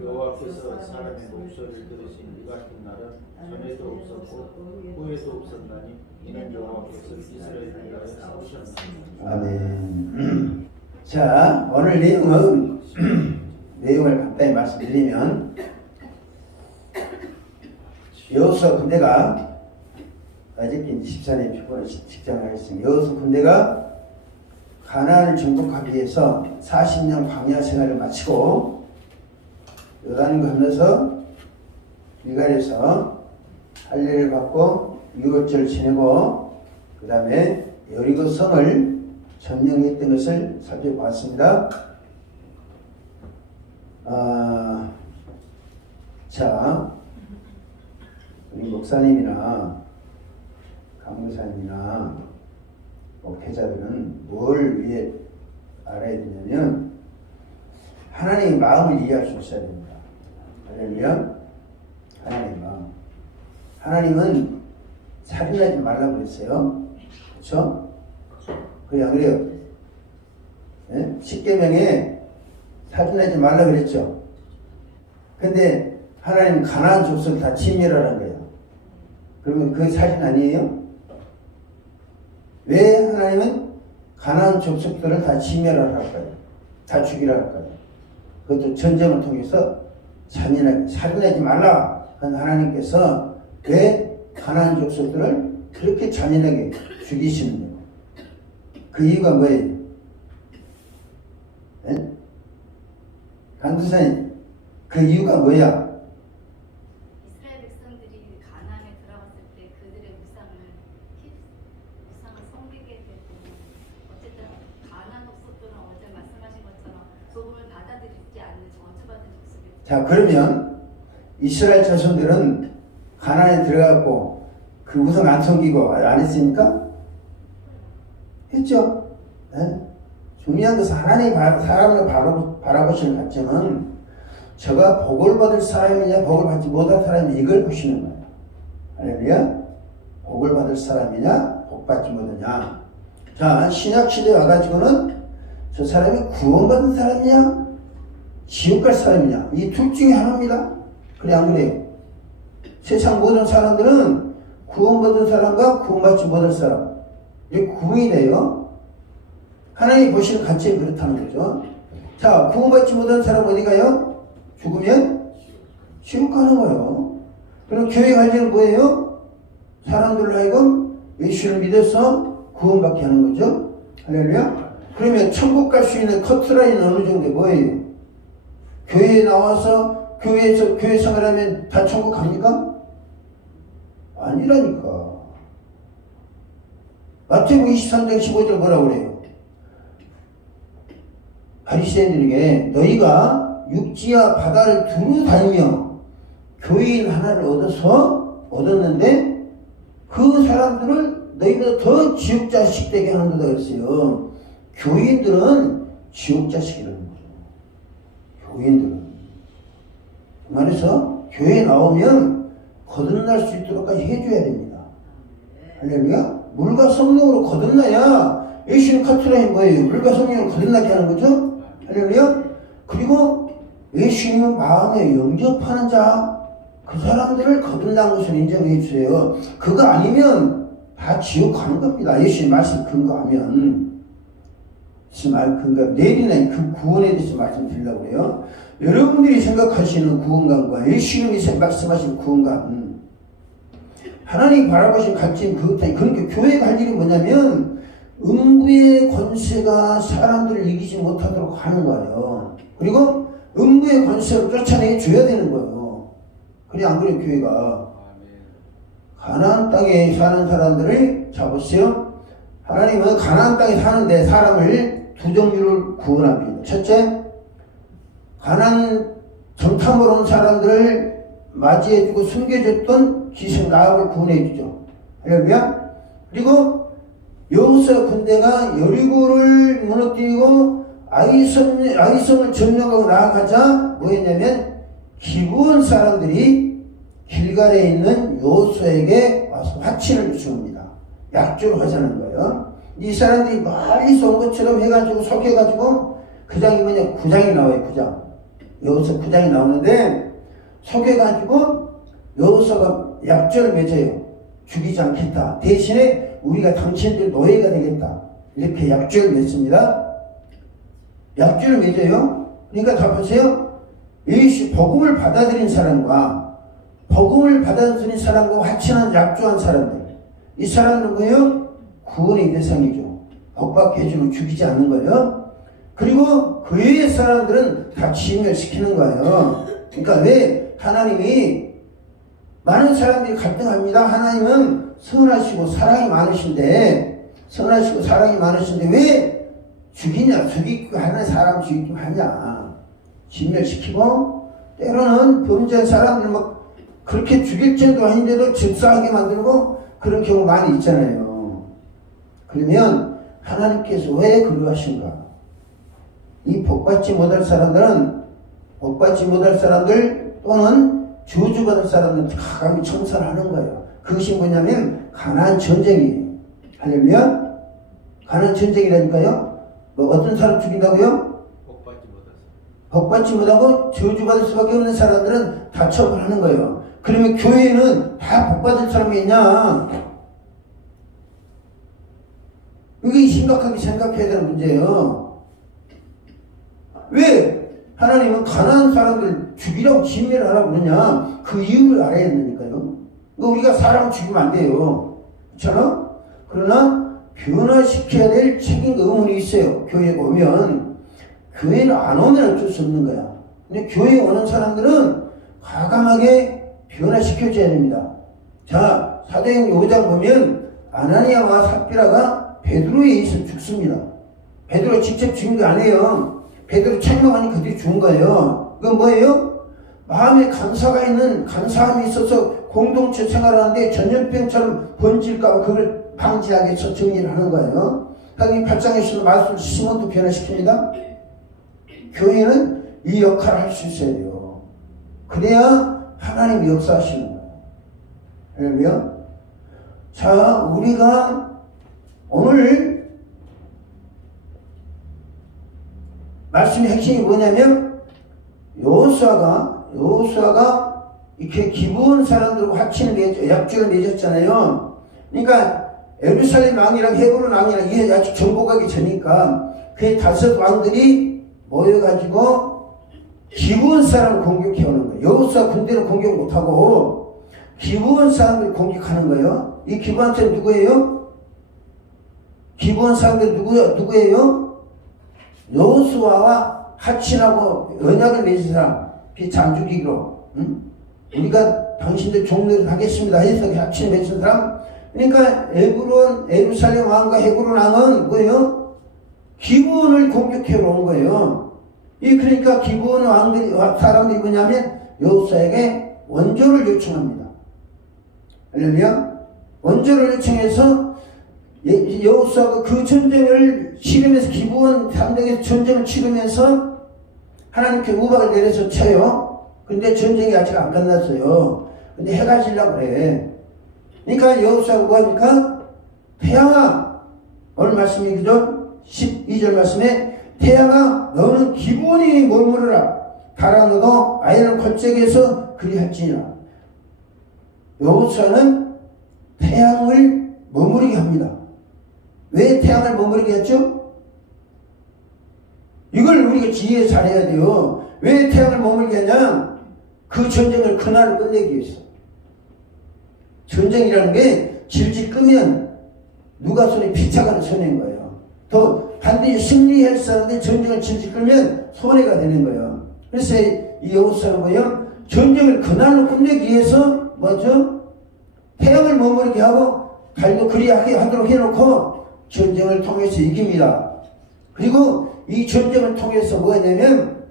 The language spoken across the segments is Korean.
여호와께서 사람의 목소리를 들으신 이 같은 날은 전에도 없었고 후에도 없었나니 이는 여호와께서 이스라엘을 위하여 세우셨나니. 아멘. 자, 오늘 내용을 간단히 말씀드리면 여호수아 군대가 어저께 14년 피고를 직장을 하겠습니다. 여호수아 군대가 가나안을 정복하기 위해서 40년 광야 생활을 마치고 요단을 건너서 길갈에서 할례를 받고 유월절 지내고 그 다음에 여리고 성을 점령했던 것을 살펴보았습니다. 자, 우리 목사님이나 강목사님이나 목회자들은 뭘 위해 알아야 되냐면 하나님의 마음을 이해할 수 있어야 됩니다. 할렐루야. 하나님의 마음. 하나님은 살인하지 말라고 그랬어요. 그렇죠? 그래 안 그래요? 네? 10계명에 살인하지 말라고 그랬죠. 근데 하나님은 가나안 족속을 다 진멸하라는 거예요. 그러면 그게 살인 아니에요? 왜 하나님은 가나안 족속들을 다 진멸하라 할까요? 다 죽이라 할까요? 그것도 전쟁을 통해서 잔인하게 살인하지 말라 한 하나님께서 왜 가나안 족속들을 그렇게 잔인하게 죽이시는 거예요? 그 이유가 뭐예요? 네? 강두사님, 그 이유가 뭐야? 이스라엘 백성들이 가나안에 들어갔을 때 그들의 우상을 섬기게 되고 어쨌든 가나안 족속들은 어제 말씀하신 것처럼 복음을 받아들이지 않는 저주받은 족속이죠. 자, 그러면 이스라엘 자손들은 가나안에 들어갔고 그 우상 안 섬기고 안 했습니까? 했죠. 네? 중요한 것은 하나님이 사람을 바라보시는 관점은 저가 복을 받을 사람이냐 복을 받지 못할 사람이냐 이걸 보시는 거예요. 할렐루야. 복을 받을 사람이냐 복 받지 못하냐. 자, 신약시대에 와가지고는 저 사람이 구원받은 사람이냐 지옥 갈 사람이냐 이 둘 중에 하나입니다. 그래 안 그래요? 세상 모든 사람들은 구원받은 사람과 구원받지 못할 사람 이게 구분이 돼요. 하나님이 보시는 관점이 그렇다는 거죠. 자, 구원받지 못한 사람 어디 가요? 죽으면 지옥 가는 거예요. 그럼 교회 갈 일은 뭐예요? 사람들로 하여금 예수를 믿어서 구원받게 하는 거죠. 할렐루야. 그러면 천국 갈 수 있는 커트라인은 어느 정도 뭐예요? 교회에 나와서 교회에서 교회 생활하면 다 천국 갑니까? 아니라니까. 마태복음 23장 15절 뭐라고 그래요? 바리새인들에게 너희가 육지와 바다를 두루 다니며 교인 하나를 얻었는데 그 사람들을 너희보다 더 지옥 자식 되게 하는다 그랬어요. 교인들은 지옥 자식이라는 거죠. 교인들은. 말해서 교회에 나오면 거듭날 수 있도록까지 해줘야 됩니다. 할렐루야. 물과 성령으로 거듭나야 예수님 카트라인 뭐예요? 물과 성령으로 거듭나게 하는 거죠. 할렐루야. 그리고 예수님은 마음에 영접하는 자, 그 사람들을 거듭난 것을 인정해 주세요. 그거 아니면 다 지옥 가는 겁니다. 예수님 말씀 근거하면. 근거 내리는 그 구원에 대해서 말씀드리려고 해요. 여러분들이 생각하시는 구원관과 예수님이 말씀하시는 구원관, 하나님 바라보신 관점 그렇다. 그러니까 교회 갈 일이 뭐냐면 음부의 권세가 사람들을 이기지 못하도록 하는 거예요. 그리고 음부의 권세를 쫓아내 줘야 되는 거예요. 그래 안 그래 교회가. 가나안 땅에 사는 사람들을 잡으세요. 하나님은 가나안 땅에 사는데 사람을 두 종류를 구원합니다. 첫째, 가나안 정탐으로 온 사람들을 맞이해주고 숨겨줬던 기생 라합을 구원해주죠. 할렐루야. 그리고 여호수아 군대가 여리고를 무너뜨리고 아이성을 점령하고 나아가자 뭐했냐면 기브온 사람들이 길갈에 있는 여호수아에게 와서 화친을 주옵니다. 약조를 하자는 거예요. 이 사람들이 멀리서 온 것처럼 해가지고 속여가지고 그 장이 뭐냐? 9장이 나와요. 9장. 여호수아 9장이 나오는데 속여가지고 여호수아가 약조를 맺어요. 죽이지 않겠다. 대신에 우리가 당신들 노예가 되겠다. 이렇게 약조를 맺습니다. 약조를 맺어요. 그러니까 다 보세요. 예수 복음을 받아들인 사람과 복음을 받아들인 사람과 확신한 약조한 사람들. 이 사람은 뭐예요? 구원의 대상이죠. 복받게 해주면 죽이지 않는 거예요. 그리고 그 외의 사람들은 다 진멸시키는 거예요. 그러니까 왜 하나님이 많은 사람들이 갈등합니다. 하나님은 선하시고 사랑이 많으신데 왜 죽이냐? 죽이고 하는 사람 죽이고 하냐? 진멸시키고 때로는 범죄한 사람들 막 그렇게 죽일 죄도 아닌데도 즉사하게 만들고 그런 경우 많이 있잖아요. 그러면 하나님께서 왜 그러하신가? 이 복받지 못할 사람들 또는 저주받을 사람들은 가감히 청산을 하는 거예요. 그것이 뭐냐면 가나안 전쟁이에요. 할렐루야? 가나안 전쟁이라니까요. 뭐 어떤 사람 죽인다고요? 복받지 못하고 저주받을 수밖에 없는 사람들은 다 처벌하는 거예요. 그러면 교회는 다 복받을 사람이 있냐? 이게 심각하게 생각해야 되는 문제예요. 왜 하나님은 가난한 사람들 죽이라고 진멸하라고 그러냐? 그 이유를 알아야 된다니까요. 우리가 사람 죽이면 안 돼요. 그렇잖아? 그러나 변화시켜야 될 책임과 의무는 있어요. 교회에 오면. 교회를 안 오면 어쩔 수 없는 거야. 근데 교회에 오는 사람들은 과감하게 변화시켜줘야 됩니다. 자, 사도행전 5장 보면 아나니아와 삽비라가 베드로에 의해서 죽습니다. 베드로 직접 죽인 거 아니에요. 베드로 책망하니 그들이 죽은 거예요. 그건 뭐예요? 마음에 감사함이 있어서 공동체 생활하는데 전염병처럼 번질까봐 그걸 방지하기 위해서 정리를 하는 거예요. 하나님 8장에서도 말씀을 시몬도 변화시킵니다. 교회는 이 역할을 할 수 있어야 돼요. 그래야 하나님이 역사하시는 거예요. 할렐루야. 자, 우리가 오늘 말씀의 핵심이 뭐냐면 여호수아가 이렇게 기브온 사람들과 약조를 맺었잖아요. 그러니까 예루살렘 왕이랑 헤브론 왕이랑 이게 아직 정복하기 전이니까 그 5 왕들이 모여가지고 기브온 사람을 공격해 오는 거예요. 여호수아 군대를 공격 못하고 기브온 사람들을 공격하는 거예요. 이 기브온 사람이 누구예요? 기브온 사람들이 누구예요? 여호수아와 합친하고 언약을 맺은 사람, 안 죽이기로, 우리가 당신들 종로를 하겠습니다 해서 합친을 맺은 사람. 그러니까 예루살렘 왕과 헤브론 왕은 뭐예요? 기브온을 공격해 온 거예요. 그러니까 기브온 사람들이 뭐냐면 여호수아에게 원조를 요청합니다. 할렐루야. 원조를 요청해서 여호수아가 그 전쟁을 치르면서 기브온 사람들에게 전쟁을 치르면서 하나님께 우박을 내려서 쳐요. 근데 전쟁이 아직 안 끝났어요. 근데 해가 지려고 그래. 그러니까 여호수아가 뭐합니까? 태양아, 오늘 말씀이 그죠? 12절 말씀에 태양아 너는 기브온에 머무르라. 달아 너도 아이를 골짜기에서 그리할지니라. 여호수아는 태양을 머무르게 합니다. 왜 태양을 머무르게 했죠? 이걸 우리가 지혜 잘해야 돼요. 왜 태양을 머물게 하냐? 그 전쟁을 그날을 끝내기 위해서. 전쟁이라는 게 질질 끄면 누가 손에 피차가는 손해인 거예요. 또 반드시 승리할 사람인데 전쟁을 질질 끌면 손해가 되는 거예요. 그래서 이 여호수아는 뭐예요? 전쟁을 그날로 끝내기 위해서 뭐죠? 태양을 머무르게 하고 달도 그리하게 하도록 해놓고 전쟁을 통해서 이깁니다. 그리고 이 전쟁을 통해서 뭐냐면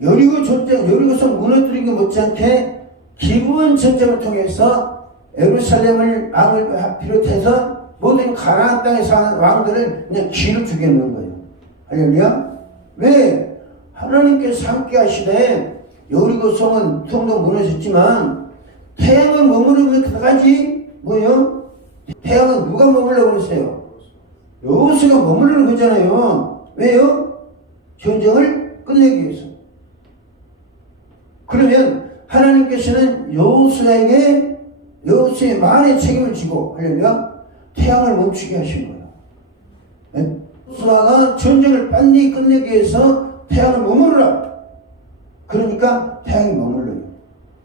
여리고성 무너뜨린 것 못지않게 기브온 전쟁을 통해서 예루살렘을 왕을 비롯해서 모든 가나안 땅에 사는 왕들을 그냥 쥐로 죽여놓은 거예요. 할렐루야. 왜? 하나님께서 함께 하시되 여리고성은 성도 무너졌지만 태양을 머무르면 그까지 뭐예요? 태양은 누가 머물려고 그랬어요? 여호수아가 머무르는 거잖아요. 왜요? 전쟁을 끝내기 위해서. 그러면 하나님께서는 여호수아의 말에 책임을 지고 하려면 태양을 멈추게 하신 거예요. 네? 여호수아가 전쟁을 빨리 끝내기 위해서 태양을 머무르라. 그러니까 태양이 머물러요.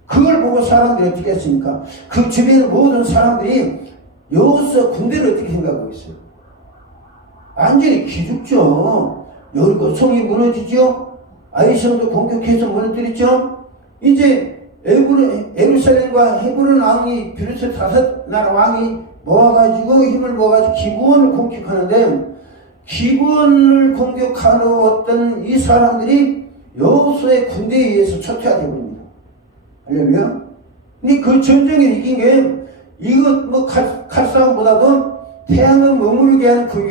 그걸 보고 사람들이 어떻게 했습니까? 그 주변의 모든 사람들이 여호수아 군대를 어떻게 생각하고 있어요? 완전히 기죽죠. 여리고 성이 무너지죠. 아이성도 공격해서 무너뜨렸죠. 이제 예루살렘과 헤브론 왕이 비로소 5나라 왕이 모아가지고 힘을 모아가지고 기브온을 공격하는데, 기브온을 공격하러 왔던 이 사람들이 여호수아의 군대에 의해서 초토화되어 버립니다. 할렐루야. 근데 그 전쟁에 이긴 게 이것 뭐 칼싸움보다도 태양을 머무르게 하는 그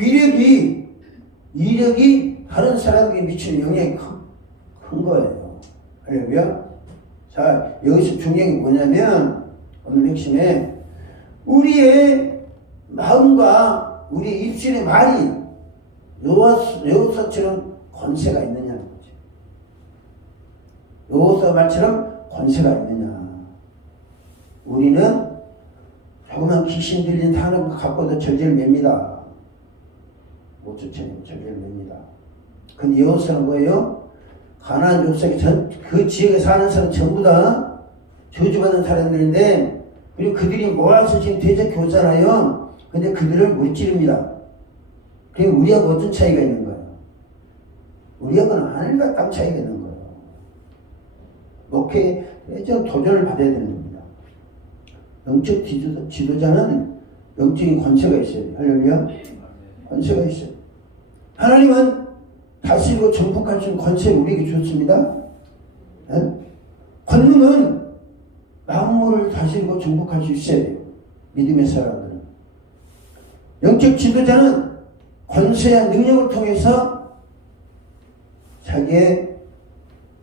위력이 다른 사람에게 미치는 영향이 큰 거예요. 할렐루야. 자, 여기서 중요한 게 뭐냐면, 오늘 핵심에 우리의 마음과 우리의 입술의 말이 여호수아처럼 권세가 있느냐는 거죠. 여호수아 말처럼 권세가 있느냐. 우리는 조그만 귀신 들린 단어 갖고도 절절 맵니다. 못 쫓아내고 절절 맵니다. 근데 여호수아는 뭐예요? 가나안 족속의 그 지역에 사는 사람 전부 다 저주받은 사람들인데, 그리고 그들이 모아서 지금 대적해 오잖아요. 근데 그들을 무찌릅니다. 그럼 우리하고 어떤 차이가 있는 거예요? 우리하고는 하늘과 땅 차이가 있는 거예요. 목회에 좀 도전을 받아야 되는 겁니다. 영적 지도자는 영적인 권세가 있어야 돼요. 할렐루야. 권세가 있어요. 하나님은 다스리고 정복할 수 있는 권세를 우리에게 주었습니다. 권능은 만물을 다스리고 정복할 수 있어야 돼요. 믿음의 사람들은. 영적 지도자는 권세와 능력을 통해서 자기의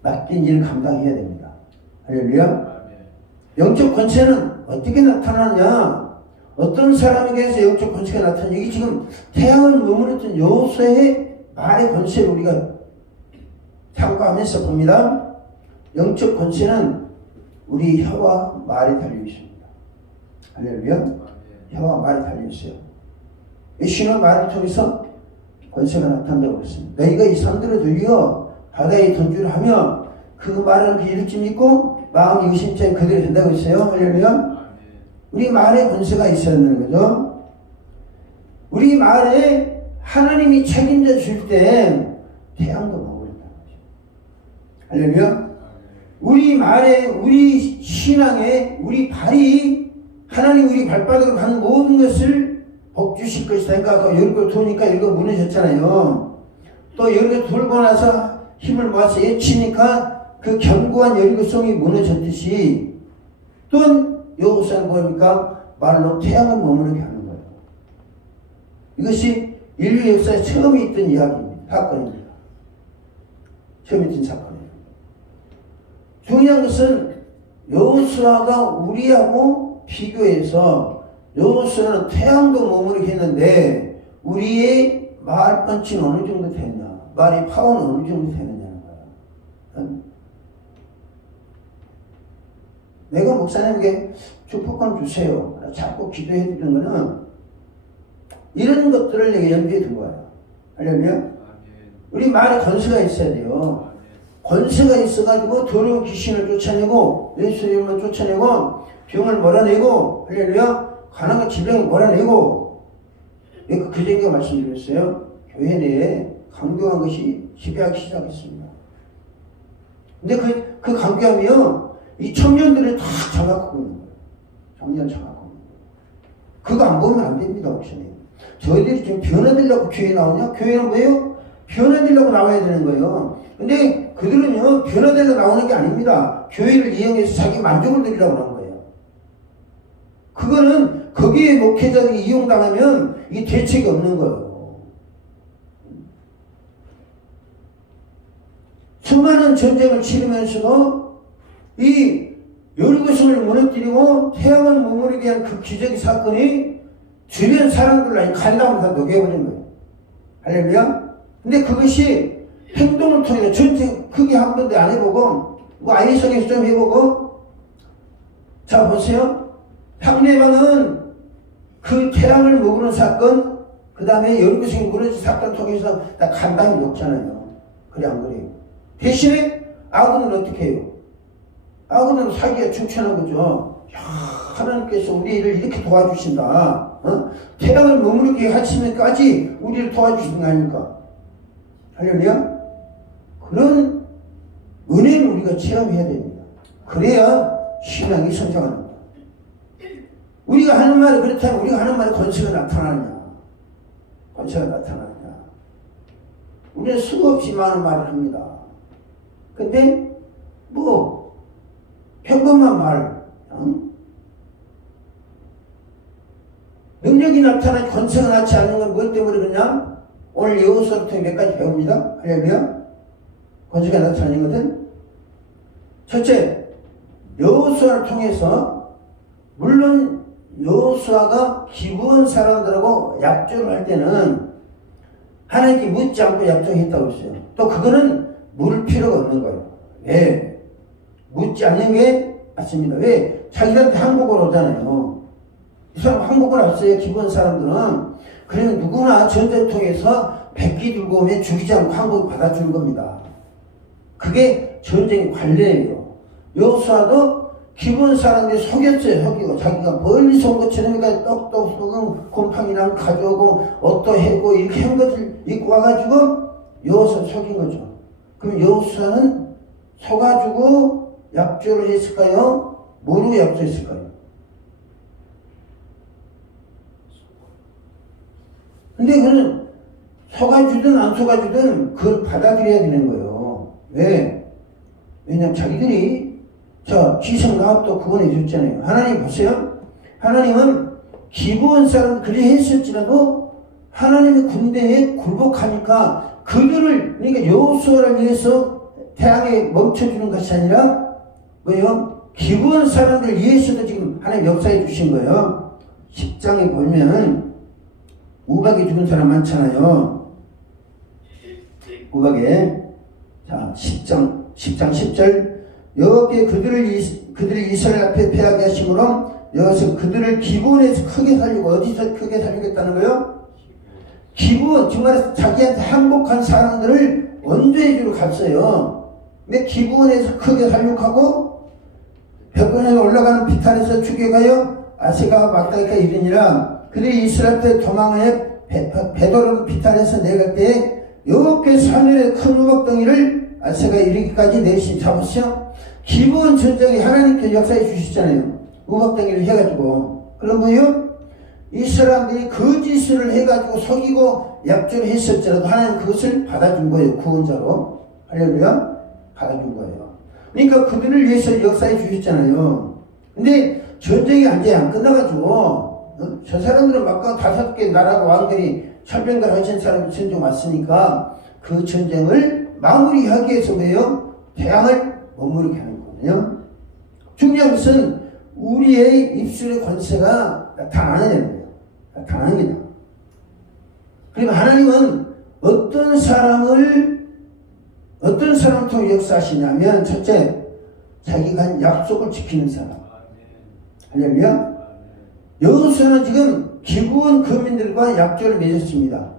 맡긴 일을 감당해야 됩니다. 할렐루야. 영적 권세는 어떻게 나타나느냐? 어떤 사람에게서 영적 권세가 나타나냐? 이게 지금 태양을 머무르던 여호수아의 말의 권세를 우리가 참고하면서 봅니다. 영적 권세는 우리 혀와 말에 달려 있습니다. 할렐루야. 혀와 말에 달려 있어요. 신의 말을 통해서 권세가 나타난다고 했습니다. 너희가 이 산들을 들려 바다에 던지려 하며 그 말을 일찍 믿고 마음이 의심치 않게 그대로 된다고 했어요. 할렐루야. 우리 말에 권세가 있어야 하는 거죠. 우리 말에 하나님이 책임져 줄 때 태양도 머무른다는 거죠. 할렐루야. 우리 말에, 우리 신앙에, 우리 발이 하나님 우리 발바닥으로 가는 모든 것을 복 주실 것이다. 그러니까 여리고 도니까 이거 무너졌잖아요. 또 여리고 돌고 나서 힘을 모아서 예치니까 그 견고한 여리고성이 무너졌듯이, 또 여호수아는 뭡니까? 말로 태양을 머무르게 하는 거예요. 이것이 인류 역사에 처음 있던 이야기입니다. 사건입니다. 처음 있던 사건이에요. 중요한 것은 여호수아가 우리하고 비교해서 여호수아는 태양도 머무르게 했는데 우리의 말 펀치는 어느 정도 되냐, 말의 파워는 어느 정도 되느냐는 거야. 내가 목사님에게 축복권 주세요. 자꾸 기도해 드리는 거는 이런 것들을 내가 염두에 둔 거예요. 할렐루야. 우리 말에 권세가 있어야 돼요. 권세가 있어가지고 더러운 귀신을 쫓아내고, 예수님을 쫓아내고, 병을 몰아내고, 할렐루야. 가난과 질병을 몰아내고. 내가 그전에 말씀드렸어요. 교회 내에 강경한 것이 지배하기 시작했습니다. 근데 그 강경함이요, 이 청년들을 다 장악하고 있는 거예요. 청년 장악하고 있는 거예요. 그거 안 보면 안 됩니다, 목사님. 저희들이 지금 변화되려고 교회에 나오냐? 교회는 뭐예요? 변화되려고 나와야 되는 거예요. 근데 그들은요, 변화되려고 나오는 게 아닙니다. 교회를 이용해서 자기 만족을 누리려고 하는 거예요. 그거는 거기에 목회자들이 이용당하면 이 대책이 없는 거예요. 수많은 전쟁을 치르면서도 이 여리고성을 무너뜨리고 태양을 머무르게 한 그 기적의 사건이 주변 사람들을 칼날로 다 녹여버린 거예요. 할렐루야. 근데 그것이 행동을 통해서 전쟁 크게 한 번도 안 해보고 뭐 아이성에서 좀 해보고. 자, 보세요. 상대방은 그 태양을 먹으는 사건, 그 다음에 연구생이 무너진 사건 통해서 다 간단히 녹잖아요. 그래, 안 그래요? 대신에 아군은 어떻게 해요? 아군은 사기가 충천한 거죠. 야, 하나님께서 우리를 이렇게 도와주신다. 태양을 머무르게 하시면까지 우리를 도와주시는 거 아닙니까? 할렐루야? 그런 은혜를 우리가 체험해야 됩니다. 그래야 신앙이 성장하는 거예요. 우리가 하는 말이 그렇다면 우리가 하는 말에 권세가 나타나느냐? 권세가 나타나느냐? 우리는 수없이 많은 말을 합니다. 근데 뭐 평범한 말, 능력이 나타나지 권세가 나지 않는 건 무엇 때문에 그러냐? 오늘 여호수아를 통해 몇 가지 배웁니다. 할렐루야. 권세가 나타나는 것은 첫째, 여호수아를 통해서 물론 여호수아가 기브온 사람들하고 약조를 할 때는 하나님께 묻지 않고 약속했다고 했어요. 또 그거는 물을 필요가 없는 거예요. 왜? 묻지 않는 게 맞습니다. 왜? 자기들한테 항복을 오잖아요. 이 사람 항복을 왔어요. 기브온 사람들은. 그러면 누구나 전쟁 통해서 백기 들고 오면 죽이지 않고 항복을 받아주는 겁니다. 그게 전쟁의 관례예요. 여호수아도 기브온 사람들이 속였어요. 속이고 자기가 멀리서 온 것처럼 떡떡 썩은 곰팡이랑 가져오고 옷도 해고 이렇게 한 것을 입고 와가지고 여호수아 속인 거죠. 그럼 여호수아는 속아주고 약조를 했을까요? 모르고 약조했을까요? 근데 그는 속아주든 안 속아주든 그걸 받아들여야 되는 거예요. 왜? 왜냐면 자기들이 기성나합도 구원해 줬잖아요. 하나님 보세요. 하나님은 기브온 사람 그리 했을지라도 하나님의 군대에 굴복하니까 그들을, 그러니까 여호수아를 위해서 태양에 멈춰주는 것이 아니라 뭐예요? 기브온 사람들 위해서도 지금 하나님 역사해 주신 거예요. 10장에 보면 우박에 죽은 사람 많잖아요. 우박에. 자, 10장 10절. 여호와께 그들을 이스라엘 앞에 패하게 하심으로 여호와께서 그들을 기브온에서 크게 살리고, 어디서 크게 살리겠다는 거예요? 기브온, 정말 자기한테 항복한 사람들을 원조해 주러 갔어요. 근데 기브온에서 크게 살육하고 벽에 올라가는 비탄에서 죽여가요 아세가 막다니까 이르니라. 그들이 이스라엘 앞에 도망하여 베도른 비탄에서 내려갈 때에 여호와께서 하늘의 큰 우박덩이를 아세가 이르기까지 내리신. 잡으시죠? 기브온 전쟁에 하나님께 역사해 주시잖아요. 우박덩이를 해가지고. 그런 거요? 이 사람들이 거짓을 해가지고 속이고 약조를 했었더라도 하나님 그것을 받아준 거예요. 구원자로. 할렐루야. 받아준 거예요. 그러니까 그들을 위해서 역사해 주셨잖아요. 근데 전쟁이 완전히 안 끝나가지고 저 사람들은 막 5개 나라가 왕들이 철병을 하신 사람이 전쟁 왔으니까 그 전쟁을 마무리하기 위해서 왜요? 태양을 머무르게 하는 거거든요. 중요한 것은 우리의 입술의 권세가 나타나는 거예요. 나타나는 거냐. 그리고 하나님은 어떤 사람을 통해 역사하시냐면, 첫째, 자기가 한 약속을 지키는 사람. 할렐루야. 여호수아는 지금 기브온 거민들과 약조를 맺었습니다.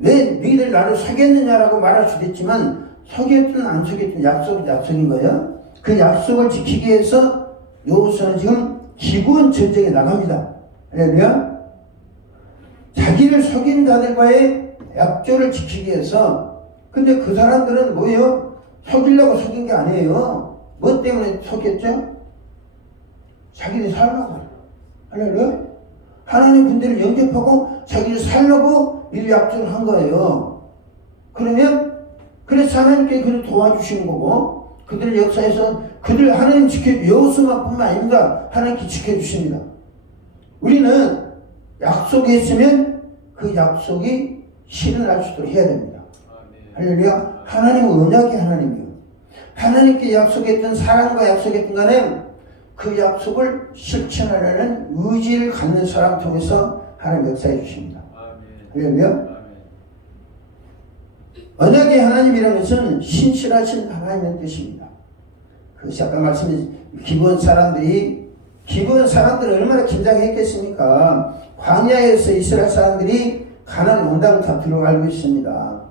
왜 너희들 나를 속였느냐라고 말할 수도 있지만, 속였든 안 속였든 약속인 거예요. 그 약속을 지키기 위해서 여호수아는 지금 기브온 전쟁에 나갑니다. 할렐루야. 자기를 속인 자들과의 약조를 지키기 위해서. 근데 그 사람들은 뭐예요? 속이려고 속인 게 아니에요. 뭐 때문에 속였죠? 자기를 살려고. 할렐루야. 하나님 군대를 영접하고 자기를 살려고 이 약조를 한 거예요. 그래서 하나님께 그를 도와주시는 거고, 그들의 역사에서 그들 하나님 여호수아뿐만 아닙니다. 하나님께 지켜주십니다. 우리는 약속했으면 그 약속이 실현할 수 있도록 해야 됩니다. 할렐루야. 하나님은 언약의 하나님이에요. 하나님께 약속했던 사람과 약속했던 간에 그 약속을 실천하려는 의지를 갖는 사람 통해서 하나님 역사해 주십니다. 할렐루야. 언약의 하나님이라는 것은 신실하신 하나님의 뜻입니다. 그것이 아까 말씀드린 기본 사람들은 얼마나 긴장했겠습니까? 광야에서 이스라엘 사람들이 가나안 온당을 다 들어가고 있습니다.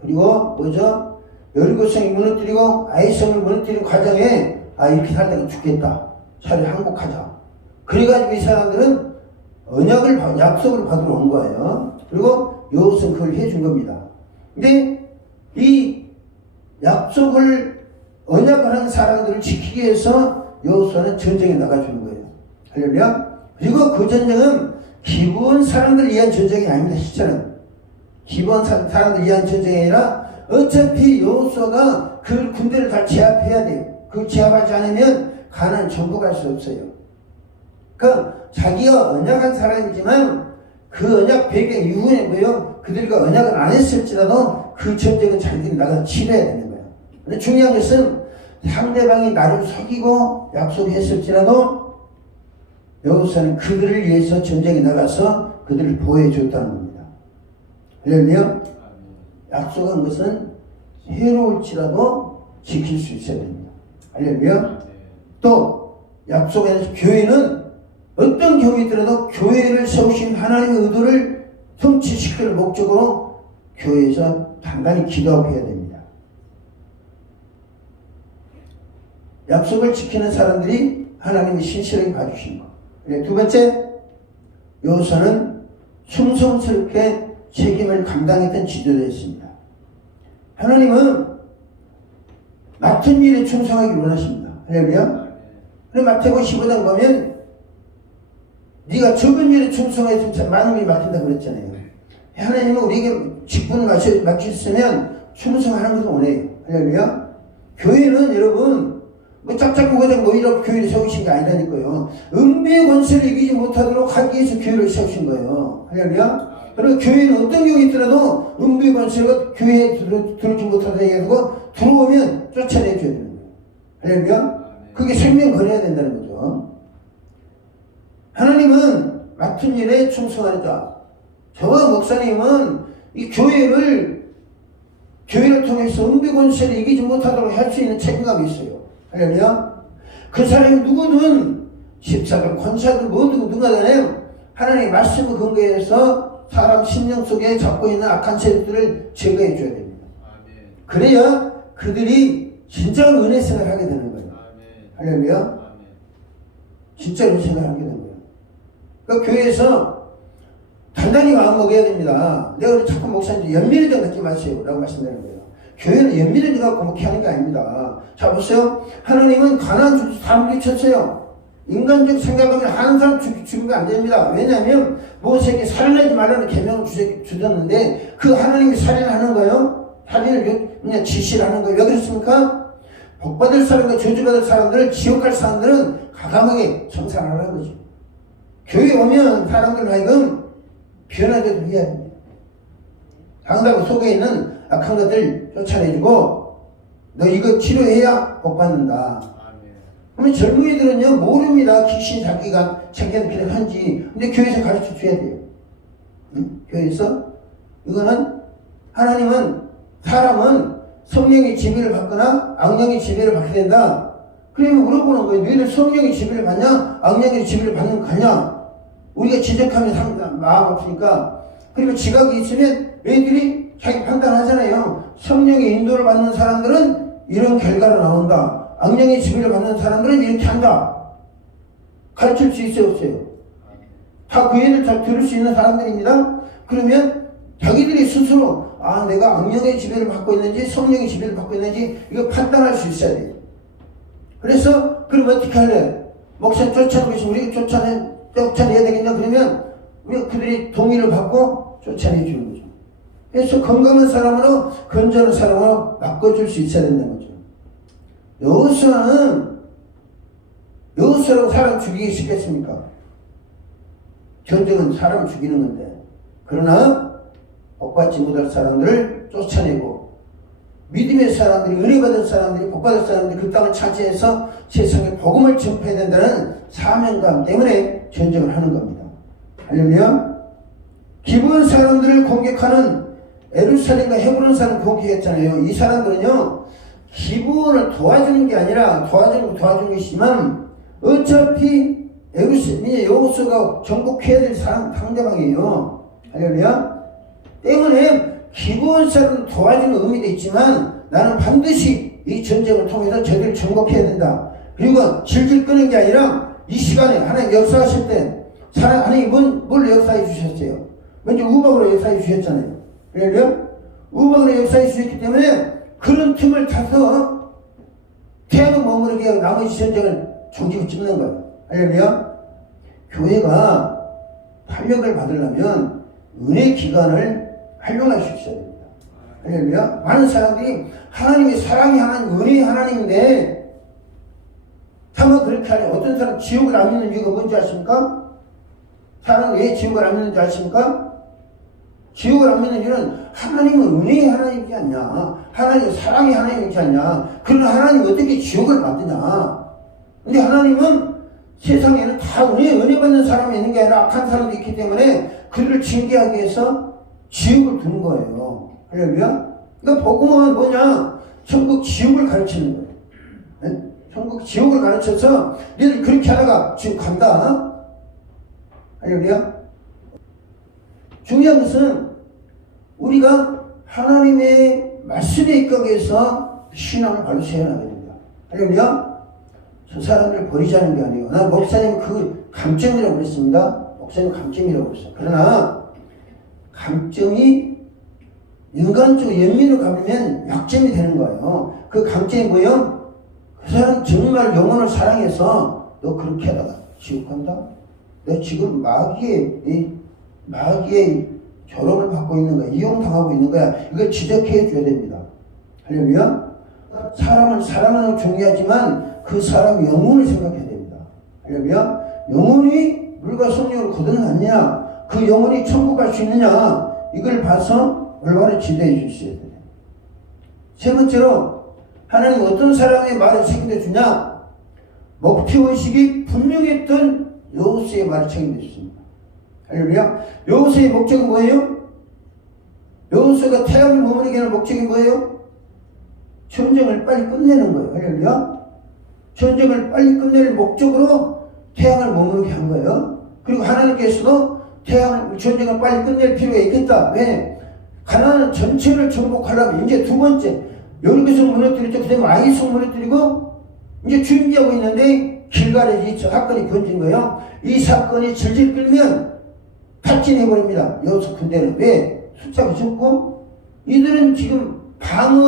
그리고 뭐죠? 여리고성이 무너뜨리고 아이성을 무너뜨리는 과정에 이렇게 살다가 죽겠다. 차라리 항복하자. 그래가지고 이 사람들은 약속을 받으러 온 거예요. 그리고 여호수아는 그걸 해준 겁니다. 근데 이 언약을 한 사람들을 지키기 위해서 여호수아는 전쟁에 나가주는 거예요. 할렐루야. 그리고 그 전쟁은 기본 사람들을 위한 전쟁이 아닙니다. 실제는 기본 사람들을 위한 전쟁이 아니라 어차피 여호수아가 그 군대를 다 제압해야 돼요. 그걸 제압하지 않으면 가나안 전부 갈 수 없어요. 그러니까 자기가 언약한 사람이지만 그 언약 배경 이후에 뭐요? 그들과 언약을 안 했을지라도 그 전쟁은 자기들이 나가서 치러야 되는 거예요. 근데 중요한 것은 상대방이 나를 속이고 약속했을지라도 여호수아는 그들을 위해서 전쟁에 나가서 그들을 보호해줬다는 겁니다. 할렐루야. 약속한 것은 해로울지라도 지킬 수 있어야 됩니다. 할렐루야. 또 약속한 교회는 어떤 경우이더라도 교회를 세우신 하나님의 의도를 성취시킬 목적으로 교회에서 단단히 기도하고 해야 됩니다. 약속을 지키는 사람들이 하나님이 신실하게 봐주신 것. 두 번째, 여호수아는 충성스럽게 책임을 감당했던 지도자였습니다. 하나님은 맡은 일에 충성하기를 원하십니다. 할렐루야. 그럼 마태복음 15장 보면 네가 적은 일에 충성해서 많은 일을 맡긴다고 그랬잖아요. 하나님은 우리에게 직분을 맡겼으면 충성하는 것을 원해요. 할렐루야. 교회는 여러분 뭐 짝짝고 그냥 이렇게 교회를 세우신 게 아니라니까요. 은비의 권세를 이기지 못하도록 하기 위해서 교회를 세우신 거예요. 할렐루야. 그리고 교회는 어떤 경우가 있더라도 은비의 권세가 교회에 들어오지 못하도록 해가지고 들어오면 쫓아내줘야 되는 거예요. 할렐루야. 그게 생명 걸어야 된다는 거죠. 하나님은 맡은 일에 충성하리다. 저와 목사님은 이 교회를 통해서 은비 권세를 이기지 못하도록 할 수 있는 책임감이 있어요. 할렐루야. 그 사람이 누구든 집사든 권사든 뭐든 누구든 하나님의 말씀을 근거해서 사람 심령 속에 잡고 있는 악한 세력들을 제거해 줘야 됩니다. 그래야 그들이 진짜 은혜 생활을 하게 되는 거예요. 할렐루야. 진짜 은혜 생활을 하게 되는 거예요. 그러니까 교회에서 단단히 마음 먹어야 됩니다. 내가 자꾸 목사님 연민을 좀 갖지 마세요 라고 말씀드리는 거예요. 교회는 연민을 갖고 목회하는 게 아닙니다. 자 보세요. 하나님은 가난한 사람들이 쳤어요. 인간적 생각하면 하는 사람 죽이면 안 됩니다. 왜냐하면 모세에게 살인하지 말라는 계명을 주셨는데 그 하나님이 살인하는 거예요. 살인을 그냥 지시를 하는 거예요. 왜 그렇습니까? 복받을 사람과 저주받을 사람들, 지옥 갈 사람들은 과감하게 정산하라는 거죠. 교회 오면 사람들 하여금 변화되도록 해야 됩니다. 상담 속에 있는 악한 것들 쫓아내주고 너 이거 치료해야 복 받는다. 그러면 젊은이들은요 모릅니다. 귀신 자기가 자기한테 필요한지. 근데 교회에서 가르쳐 줘야 돼요. 응? 교회에서 이거는 하나님은 사람은 성령의 지배를 받거나 악령의 지배를 받게 된다. 그러면 물어보는 거예요. 너희들 성령의 지배를 받냐? 악령의 지배를 받는 거 가냐? 우리가 지적하면 마음 없으니까. 그러면 지각이 있으면 너희들이 자기 판단하잖아요. 성령의 인도를 받는 사람들은 이런 결과로 나온다. 악령의 지배를 받는 사람들은 이렇게 한다. 가르칠 수 있어요, 없어요? 다 그 얘기를 다 들을 수 있는 사람들입니다. 그러면 자기들이 스스로 내가 악령의 지배를 받고 있는지 성령의 지배를 받고 있는지 이거 판단할 수 있어야 돼요. 그래서 그럼 어떻게 할래? 목사 쫓아내고 있으면 우리가 쫓아내야 되겠냐? 그러면 우리가 그들이 동의를 받고 쫓아내 주는 거죠. 그래서 건강한 사람으로 건전한 사람으로 바꿔줄 수 있어야 된다는 거죠. 여호수아라고 사람 죽이기 쉽겠습니까? 전쟁은 사람 죽이는 건데. 그러나 복받지 못할 사람들을 쫓아내고 믿음의 사람들이 은혜 받은 사람들이 복받을 사람들이 그 땅을 차지해서 세상에 복음을 전파해야 된다는 사명감 때문에 전쟁을 하는 겁니다. 할렐루야. 기본 사람들을 공격하는 에루살렘과 헤브론 사람 공격했잖아요. 이 사람들은요, 기브온을 도와주는 게 아니라 도와주는 것이지만 어차피 에루살렘이 여호수아가 정복해야 될 사람 상대방이에요. 할렐루야. 때문에 기브온 사람을 도와주는 의미도 있지만 나는 반드시 이 전쟁을 통해서 저들을 정복해야 된다. 그리고 질질 끄는 게 아니라 이 시간에 하나님 역사하실 때 하나님 뭘 역사해 주셨어요? 먼저 우박으로 역사해 주셨잖아요. 할렐루야. 우박으로 역사해 주셨기 때문에 그런 틈을 타서 태양을 머무르게 하고 나머지 전쟁을 종지고 찍는 거예요. 할렐루야. 교회가 활력을 받으려면 은혜 기간을 활용할 수 있어야 됩니다. 할렐루야. 많은 사람들이 하나님의 사랑이 하나님, 은혜의 하나님인데 차마 그렇게 하려. 어떤 사람 지옥을 안 믿는 이유가 뭔지 아십니까? 사람은 왜 지옥을 안 믿는지 아십니까? 지옥을 안 믿는 이유는 하나님은 은혜의 하나님이지 않냐, 하나님은 사랑의 하나님이지 않냐, 그런 하나님이 어떻게 지옥을 만드냐. 근데 하나님은 세상에는 다 은혜 받는 사람이 있는 게 아니라 악한 사람도 있기 때문에 그들을 징계하기 위해서 지옥을 두는 거예요. 할렐루야. 그러니까 복음은 뭐냐? 천국 지옥을 가르치는 거예요. 네? 천국 지옥을 가르쳐서 너희들 그렇게 하다가 지옥 간다. 할렐루야. 중요한 것은 우리가 하나님의 말씀에 입각하기 위해서 신앙을 바로 세워나가야 됩니다. 할렐루야. 저 사람들을 버리자는 게 아니에요. 난 목사님 그 감점이라고 그랬습니다. 목사님 감점이라고 그랬어요. 그러나 감점이 인간적으로 연민을 가면 약점이 되는 거예요. 그 감점이 뭐예요? 그 사람 정말 영혼을 사랑해서 너 그렇게 하다가 지옥 간다? 너 지금 마귀의 조롱을 받고 있는 거야. 이용당하고 있는 거야. 이걸 지적해 줘야 됩니다. 할렐루야. 사람을 사랑하는 건 중요하지만 그 사람의 영혼을 생각해야 됩니다. 할렐루야. 영혼이 물과 성령을 거듭났냐, 그 영혼이 천국 갈 수 있느냐, 이걸 봐서 올바로 지도해 주셔야 돼요. 세 번째로 하나님 어떤 사람의 말을 책임져 주냐? 목표의식이 분명했던 여호수아의 말을 책임져 주십니다. 할렐루야. 여호수아의 목적은 뭐예요? 여호수아가 태양을 머무르게 하는 목적이 뭐예요? 전쟁을 빨리 끝내는 거예요. 할렐루야. 전쟁을 빨리 끝낼 목적으로 태양을 머무르게 한 거예요. 그리고 하나님께서도 전쟁을 빨리 끝낼 필요가 있겠다. 왜? 가나안 전체를 정복하려면 이제 두 번째 여리고성 무너뜨렸죠. 그 다음에 아이성 무너뜨리고 이제 준비하고 있는데 길갈에서 이 사건이 번진 거예요. 이 사건이 질질 끌면 탈진해버립니다. 여호수 군대는. 왜? 숫자가 적고 이들은 지금 방어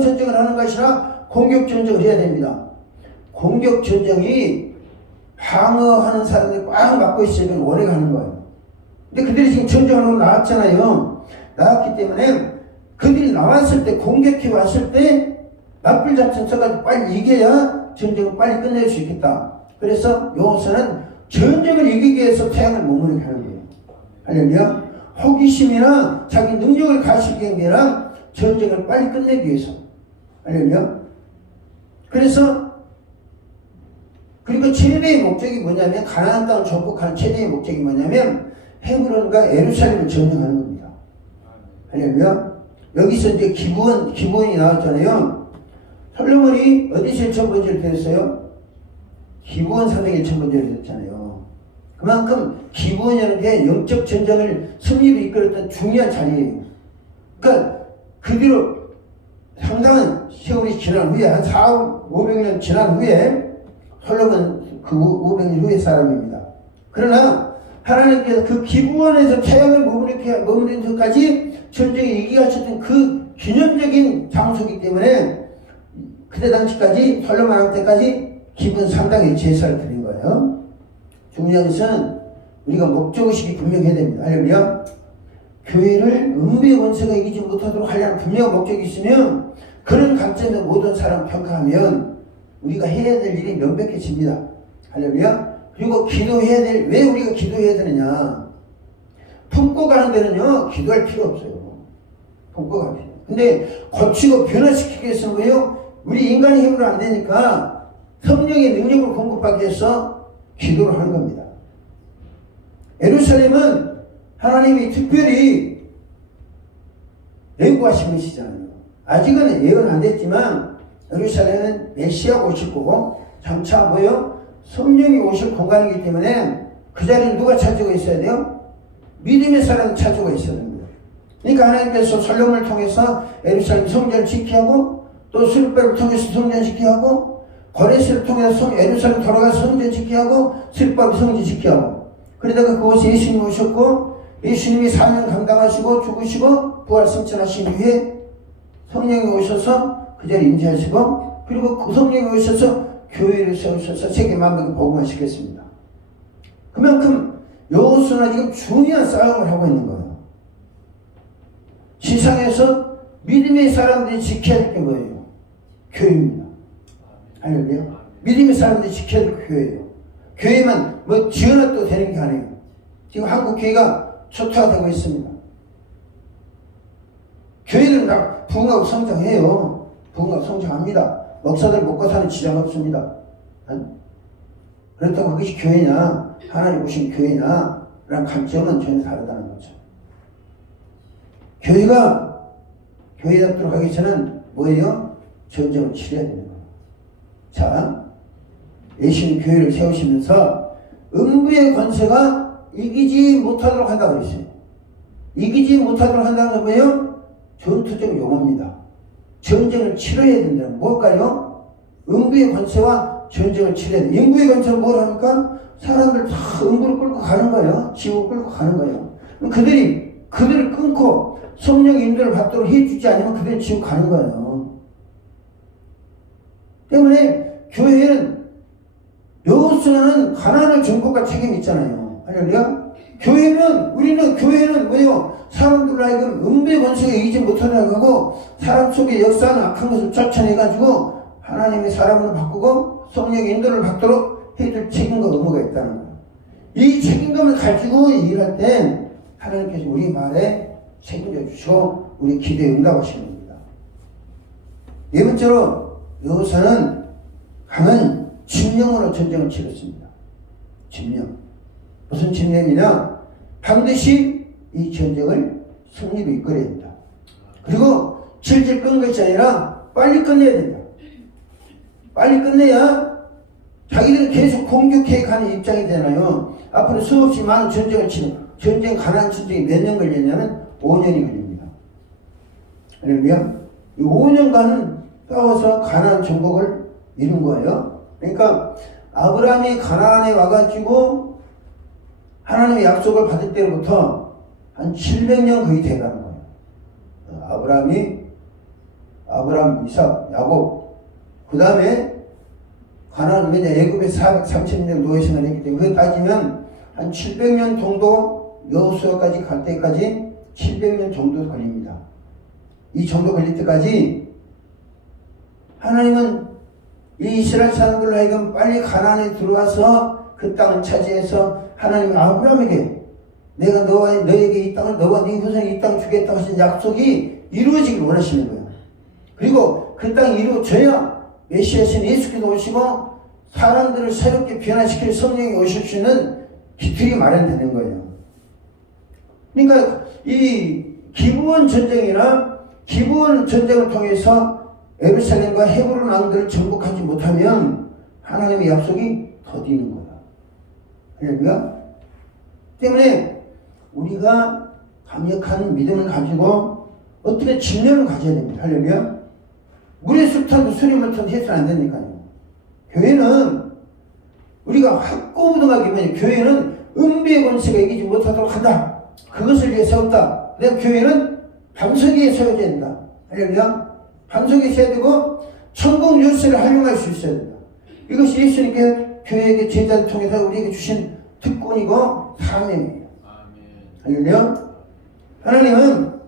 전쟁을 하는 것이라 공격 전쟁을 해야 됩니다. 공격 전쟁이 방어하는 사람들이 꽉 막고 있으면 오래 가는 거예요. 근데 그들이 지금 전쟁하러 나왔잖아요. 나왔기 때문에 그들이 나왔을 때, 공격해 왔을 때 맞불 작전 써가지고 빨리 이겨야 전쟁을 빨리 끝낼 수 있겠다. 그래서 여호수아는 전쟁을 이기기 위해서 태양을 머무르게 하는 거예요. 할렐루야. 호기심이나 자기 능력을 가지기 위한 전쟁을 빨리 끝내기 위해서. 할렐루야. 그리고 최대의 목적이 뭐냐면, 가나안 땅을 정복하는 최대의 목적이 뭐냐면 헤브론과 예루살렘을 점령하는 겁니다. 할렐루야. 여기서 이제 기브온이 나왔잖아요. 솔로몬이 어디서 천번제를 드렸어요? 기브온 산에 천번제를 드렸잖아요. 그만큼 기브온이라는 게 영적 전쟁을 승리로 이끌었던 중요한 자리예요. 그러니까 그 뒤로 상당한 세월이 지난 후에, 한 400~500년 지난 후에, 솔로몬은 그 500년 후의 사람입니다. 그러나 하나님께서 그 기브온에서 태양을 머무르는 데까지 전쟁에 이기게 하셨던 그 기념적인 장소이기 때문에 그때 당시까지, 솔로몬 왕 때까지 기브온 상당히 제사를 드린 거예요. 중요한 것은 우리가 목적의식이 분명해야 됩니다. 할렐루야. 교회를 음부의 원수가 이기지 못하도록 하려는 분명한 목적이 있으면, 그런 관점에서 모든 사람 평가하면 우리가 해야 될 일이 명백해집니다. 할렐루야. 그리고 왜 우리가 기도해야 되느냐? 품고 가는 데는요, 기도할 필요 없어요. 품고 가는 데. 근데 고치고 변화시키기 위해서는 뭐예요? 우리 인간의 힘으로 안 되니까 성령의 능력을 공급하기 위해서 기도를 하는 겁니다. 예루살렘은 하나님이 특별히 예고하신 것이잖아요. 아직은 예언 안 됐지만 예루살렘은 메시아가 오실 거고 장차 뭐요? 성령이 오실 공간이기 때문에 그 자리를 누가 차지하고 있어야 돼요? 믿음의 사람이 차지하고 있어야 됩니다. 그러니까 하나님께서 솔로몬을 통해서 예루살렘 성전을 지키게 하고 또 스룹바벨을 통해서 성전 지키게 하고 고레스를 통해서 예루살렘 돌아가서 성전 지키게 하고 스룹바벨 성전 지키게 하고 그러다가 그곳에 예수님이 오셨고 예수님이 사명 감당하시고 죽으시고 부활 승천하신 이후에 성령이 오셔서 그 자리에 임재하시고 그리고 그 성령이 오셔서 교회를 세우셔서 세계 만국에 복음화시켰습니다. 그만큼 여호수아는 지금 중요한 싸움을 하고 있는 거예요. 세상에서 믿음의 사람들이 지켜야 될 게 뭐예요? 교회입니다. 할렐루야. 믿음의 사람들이 지켜야 될 게 교회예요. 교회만 뭐 지어놔도 되는 게 아니에요. 지금 한국 교회가 초토화되고 있습니다. 교회들은 다 부흥하고 성장해요. 부흥하고 성장합니다. 목사들 먹고 사는 지장 없습니다. 그렇다고 그것이 교회냐 하나님 오신 교회냐 라는 관점은 전혀 다르다는 거죠. 교회가 교회답도록 하기 위해서는 뭐예요? 전쟁을 치러야 되는 거예요. 자, 예수님 교회를 세우시면서 음부의 권세가 이기지 못하도록 한다고 그랬어요. 이기지 못하도록 한다는 건 뭐예요? 전투적 용어입니다. 전쟁을 치러야 된다는 뭘까요? 음부의 권세와 전쟁을 치러야 된다. 음부의 권세는 뭘 합니까? 사람들 다 음부를 끌고 가는 거예요. 지옥을 끌고 가는 거예요. 그들을 끊고 성령의 인도를 받도록 해주지 않으면 그들은 지옥 가는 거예요. 때문에 교회는 여호수아는 가나안을 정복할 책임이 있잖아요. 할렐루야. 우리는 교회는 뭐예요? 사람들로 하여금 음부의 권세가 이기지 못하도록 하고 사람 속에 역사하는 악한 것을 쫓아내가지고 하나님의 사람을 바꾸고 성령의 인도를 받도록 해줄 책임과 의무가 있다는 거예요. 이 책임감을 가지고 일할 땐 하나님께서 우리 말에 책임져 주시고 우리 기도에 응답하시는 겁니다. 네 번째로 여호수아는 강한 집념으로 전쟁을 치렀습니다. 집념. 무슨 집념이냐? 반드시 이 전쟁을 승리로 이끌어야 된다. 그리고 질질 끄는 것이 아니라 빨리 끝내야 된다. 빨리 끝내야 자기들은 계속 공격해 가는 입장이 되잖아요. 앞으로 수없이 많은 전쟁을 치는 가나안 전쟁이 몇 년 걸렸냐면 5년이 걸립니다. 할렐루야. 이 5년간은 싸워서 가나안 정복을 이룬 거예요. 그러니까 아브라함이 가나안에 와가지고 하나님의 약속을 받을 때로부터 한 700년 거의 돼가는 거예요. 아브라함, 이삭, 야곱, 그 다음에 가나안, 애굽에 430년 노예 생활을 했기 때문에 그거 따지면 한 700년 정도 여호수아까지 갈 때까지 700년 정도 걸립니다. 이 정도 걸릴 때까지 하나님은 이 이스라엘 사람들로 하여금 빨리 가나안에 들어와서 그 땅을 차지해서 하나님은 아브라함에게 내가 너에게 이 땅을 너와 네 후손에게 이 땅을 주겠다고 하신 약속이 이루어지길 원하시는 거예요. 그리고 그 땅이 이루어져야 메시아신 예수께서 오시고 사람들을 새롭게 변화시킬 성령이 오실 수 있는 기틀이 마련되는 거예요. 그러니까 이 기브온 전쟁을 통해서 예루살렘과 헤브론 왕들을 정복하지 못하면 하나님의 약속이 더디는 거야. 할렐루야. 때문에 우리가 강력한 믿음을 가지고 어떻게 집념을 가져야 됩니다. 할렐루야. 물에 숲탄도 술이 물탄도 해서는 안 되니까요. 교회는 우리가 확고부동하게 뭐냐, 교회는 음부의 권세가 이기지 못하도록 한다. 그것을 위해 세웠다. 그다음 교회는 반석에 세워져야 된다. 할렐루야. 반석에 세워야 되고 천국 열쇠를 활용할 수 있어야 된다. 이것이 예수님께 교회에게 제자를 통해서 우리에게 주신 특권이고 사명입니다. 할렐루야. 하나님은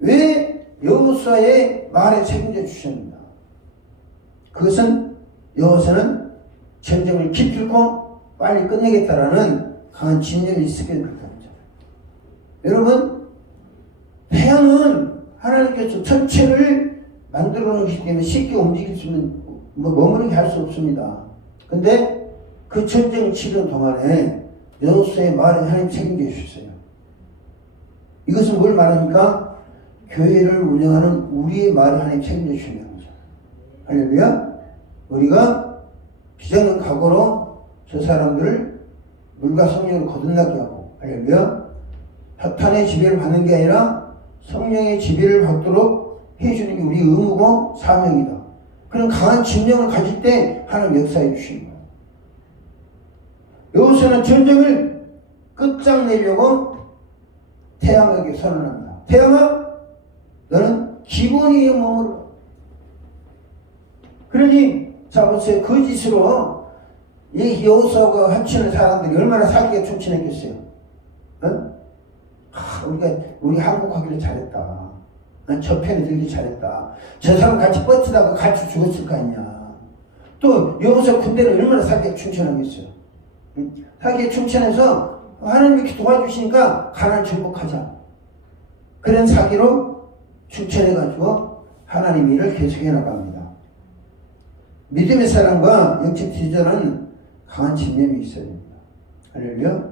왜 여호수아의 말에 책임져 주셨는가? 그것은 여호수아는 전쟁을 기필코 빨리 끝내겠다라는 강한 집념이 있었기 때문에 그렇답니다. 여러분, 태양은 하나님께서 전체를 만들어 놓으시기 때문에 쉽게 움직일 수 있는 머무르게 할 수 없습니다. 근데 그 전쟁을 치르는 동안에 여호수아의 말에 하나님 책임져 주셨어요. 이것은 뭘 말합니까? 교회를 운영하는 우리의 말을 하나님 책임져 주시는 거죠. 할렐루야. 우리가 비장한 각오로 저 사람들을 물과 성령을 거듭나게 하고, 할렐루야. 사탄의 지배를 받는 게 아니라 성령의 지배를 받도록 해주는 게 우리 의무고 사명이다. 그런 강한 집념을 가질 때 하나님 역사해 주시는 거예요. 여호수아는 전쟁을 끝장내려고 태양에게 선언합니다. 태양아, 너는 기본이에 머물러. 그러니 자 보세요. 그 짓으로 이 여호수아가 합치는 사람들이 얼마나 사기가 충천했겠어요. 어? 우리 한국 하기를 잘했다. 저 편에 들기 잘했다. 저 사람 같이 버티다가 같이 죽었을 거 아니냐. 또 여호수아 군대는 얼마나 사기가 충천하겠어요. 사기에 충천해서 하나님이 이렇게 도와주시니까 가나안 정복하자. 그런 사기로 충천해가지고 하나님 일을 계속해 나갑니다. 믿음의 사람과 영적 지도자는 강한 집념이 있어야 됩니다. 할렐루야.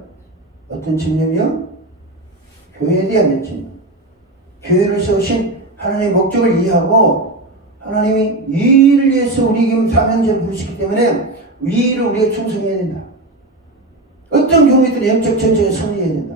어떤 집념이요? 교회에 대한 집념. 교회를 세우신 하나님의 목적을 이해하고 하나님이 이 일을 위해서 우리에게 사명제를 부르시기 때문에 이 일을 우리가 충성해야 된다. 어떤 경우에도 영적 전쟁에 승리해야 된다.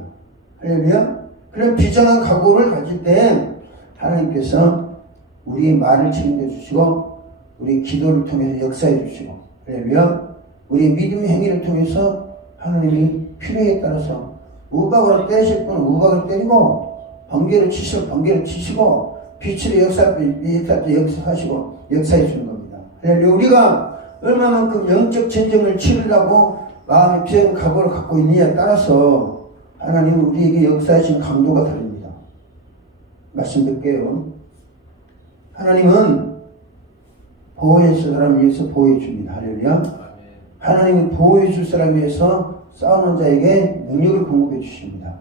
할렐루야. 그런 비장한 각오를 가질 때 하나님께서 우리의 말을 책임져 주시고 우리의 기도를 통해서 역사해 주시고, 할렐루야. 우리의 믿음의 행위를 통해서 하나님이 필요에 따라서 우박으로 때리실 분은 우박을 때리고 번개를 치실 번개를 치시고 빛으로 역사하시고 역사해 주는 겁니다. 할렐루야. 우리가 얼마만큼 영적 전쟁을 치르려고 마음의 비장한 각오를 갖고 있느냐에 따라서 하나님은 우리에게 역사하신 강도가 다릅니다. 말씀드릴게요. 하나님은 보호해 줄 사람을 위해서 보호해 줍니다. 할렐루야. 하나님은 보호해 줄 사람을 위해서 싸우는 자에게 능력을 공급해 주십니다.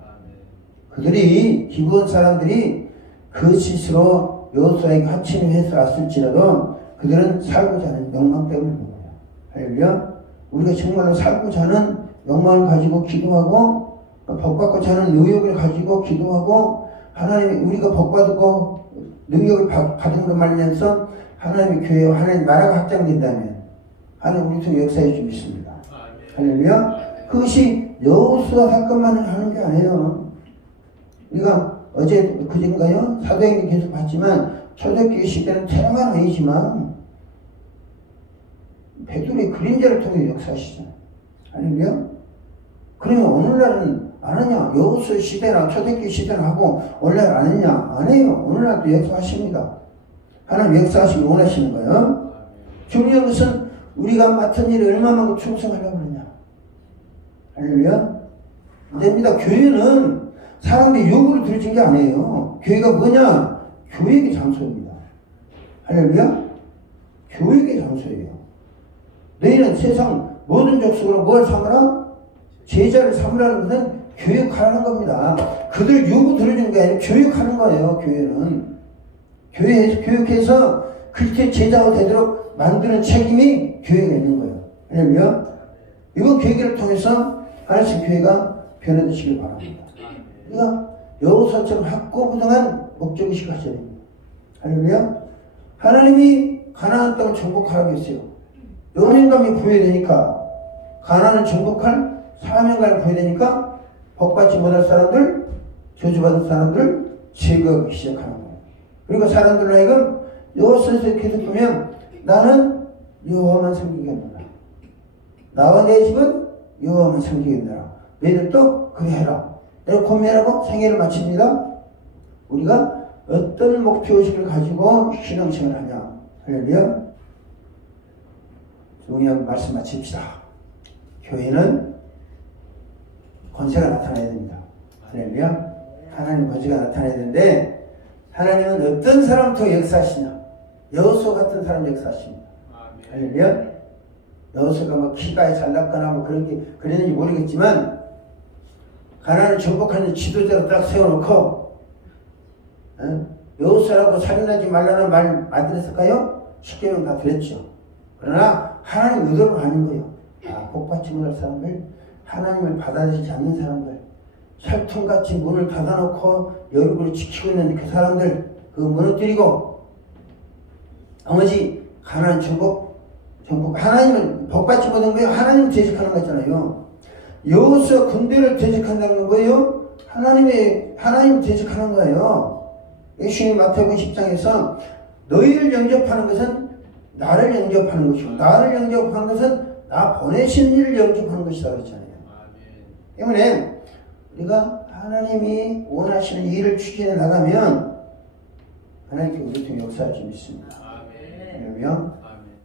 그들이 기부한 사람들이 그 짓으로 여호수아에게 합친을 해서 왔을지라도 그들은 살고자 하는 욕망 때문에 그런 거예요. 할렐루야. 우리가 정말로 살고자 하는 욕망을 가지고 기도하고 복받고자 하는 의욕을 가지고 기도하고 하나님이 우리가 복받고 능력을 받은 걸 말면서 하나님의 교회와 하나님의 나라가 확장된다면 하나님 우리 통해 역사해 주 믿습니다. 할렐루야. 그것이 여호수아 사건만을 하는 게 아니에요. 우리가 어제 그전가요 사도행전 계속 봤지만 초대교회 시대는 테러만 아니지만 베드로의 그림자를 통해 역사하시잖아요. 할렐루야. 그러면 오늘날은 안 하냐? 여호수아 시대나 초대교회 시대나 하고 오늘날 안 하냐? 안 해요. 오늘날도 역사하십니다. 하나님 역사하시기 원하시는 거예요. 중요한 것은 우리가 맡은 일에 얼마만큼 충성하려고 하느냐. 할렐루야. 안 됩니다. 교회는 사람들이 요구를 들어준 게 아니에요. 교회가 뭐냐? 교육의 장소입니다. 할렐루야. 교육의 장소예요. 너희는 세상 모든 족속으로 뭘 삼으라? 제자를 삼으라는 것은 교육하라는 겁니다. 그들 요구 들어준 게 아니라 교육하는 거예요. 교회는. 교회에서 교육해서 그렇게 제자가 되도록 만드는 책임이 교회가 있는 거예요. 할렐루야. 이번 계기를 통해서 하나씩 교회가 변화되시길 바랍니다. 그러니까 여호수아처럼 확고부동한 목적의식을 하셔야 됩니다. 할렐루야. 하나님이 가나안 땅을 정복하라고 했어요. 연행감이 부여되니까 가나안을 정복할 사명감을 부여되니까 복받지 못할 사람들, 저주받은 사람들 제거하기 시작하는 거예요. 그리고 사람들 하여금 여호수아에서 계속 보면 나는 여호와만 섬기겠노라. 나와 내 집은 여호와만 섬기겠노라. 너희들도 그래 해라. 내가 고민하고 생애를 마칩니다. 우리가 어떤 목표의식을 가지고 신앙생활을 하냐. 할렐루야. 중요한 말씀 마칩시다. 교회는 권세가 나타나야 됩니다. 할렐루야. 하나님 권세가 나타나야 되는데 하나님은 어떤 사람부터 역사하시냐. 여호수아 같은 사람 역사하십니다. 할렐루야. 여호수아가 뭐 키가 잘났거나 뭐 그런 게 그랬는지 모르겠지만 가나안을 정복하는 지도자로 딱 세워놓고 여호수아라고 살인하지 말라는 말 안 들었을까요? 10개명 다 들었죠. 그러나 하나님 의도로 하는 거예요. 복받지 못할 사람들, 하나님을 받아들이지 않는 사람들, 혈통같이 문을 닫아놓고 열구를 지키고 있는 그 사람들 그 무너뜨리고 나머지 가난한 천국 하나님은 복받지 못한 거예요. 하나님을 대적하는 거잖아요. 여호수아 군대를 대적한다는 건 뭐예요? 하나님을 대적하는 거예요. 예수님이 마태복음 10장에서 너희를 영접하는 것은 나를 영접하는 것이고 나를 영접하는 것은 나 보내신 이를 영접하는 것이다 그랬잖아요. 때문에 우리가 하나님이 원하시는 일을 추진해 나가면 하나님께 우리 통해 역사할 줄 믿습니다. 왜냐하면